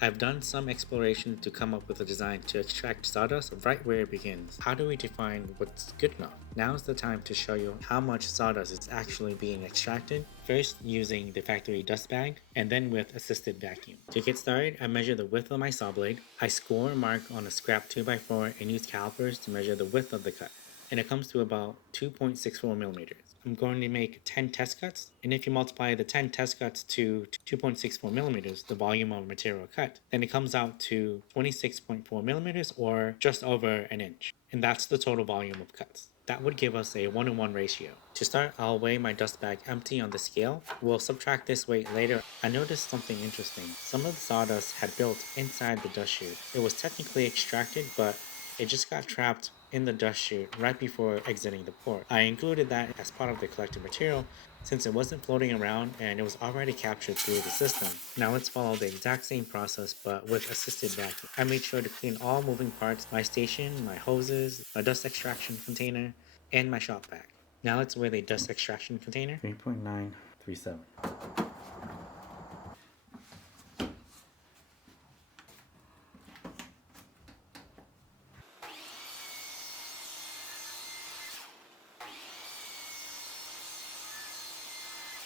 I've done some exploration to come up with a design to extract sawdust right where it begins. How do we define what's good enough? Now's the time to show you how much sawdust is actually being extracted, first using the factory dust bag, and then with assisted vacuum. To get started, I measure the width of my saw blade. I score a mark on a scrap 2x4 and use calipers to measure the width of the cut, and it comes to about 2.64 millimeters. I'm going to make 10 test cuts, and if you multiply the 10 test cuts to 2.64 millimeters, the volume of material cut, then it comes out to 26.4 millimeters or just over an inch. And that's the total volume of cuts. That would give us a 1:1 ratio. To start, I'll weigh my dust bag empty on the scale. We'll subtract this weight later. I noticed something interesting. Some of the sawdust had built inside the dust chute. It was technically extracted, but it just got trapped in the dust chute right before exiting the port. I included that as part of the collected material since it wasn't floating around and it was already captured through the system. Now let's follow the exact same process but with assisted vacuum. I made sure to clean all moving parts, my station, my hoses, my dust extraction container, and my shop vac. Now let's weigh the dust extraction container. 3.937.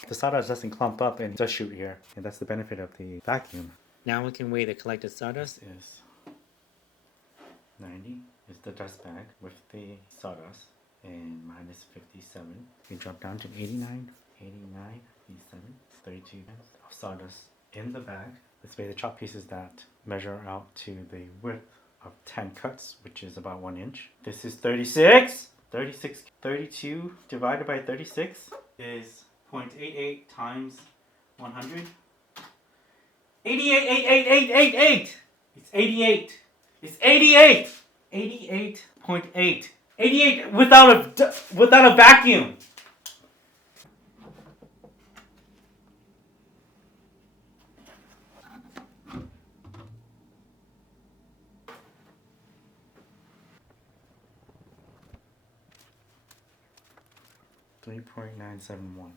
The sawdust doesn't clump up and dust chute here, and that's the benefit of the vacuum. Now we can weigh the collected sawdust. Is 90 is the dust bag with the sawdust, and minus 57. We drop down to 89, 89, 87, 32 of sawdust in the bag. Let's weigh the chop pieces that measure out to the width of 10 cuts, which is about 1 inch. This is 36. 36, 32 divided by 36 is 0.88 times 100. 88. It's 88. It's 88. 88.8. 88 without a vacuum. .971.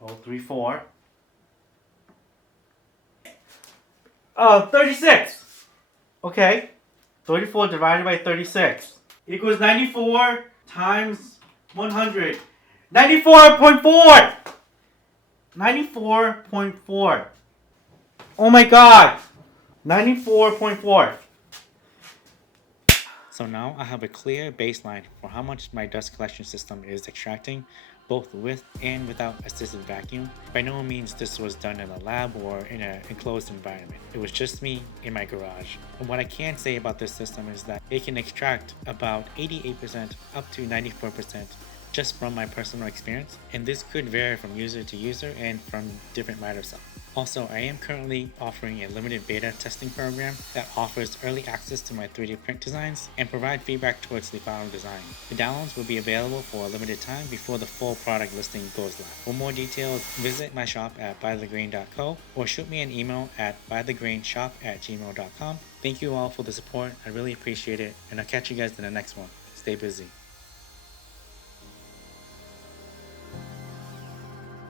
0.034. 36. Okay. 34 divided by 36 equals 94 times 100. 94.4. 94.4. Oh my god. 94.4. So now I have a clear baseline for how much my dust collection system is extracting, both with and without assisted vacuum. By no means this was done in a lab or in an enclosed environment. It was just me in my garage. And what I can say about this system is that it can extract about 88% up to 94% just from my personal experience, and this could vary from user to user and from different miter cells. Also, I am currently offering a limited beta testing program that offers early access to my 3D print designs and provide feedback towards the final design. The downloads will be available for a limited time before the full product listing goes live. For more details, visit my shop at bythegrain.co or shoot me an email at bythegrainshop@gmail.com. Thank you all for the support. I really appreciate it, and I'll catch you guys in the next one. Stay busy.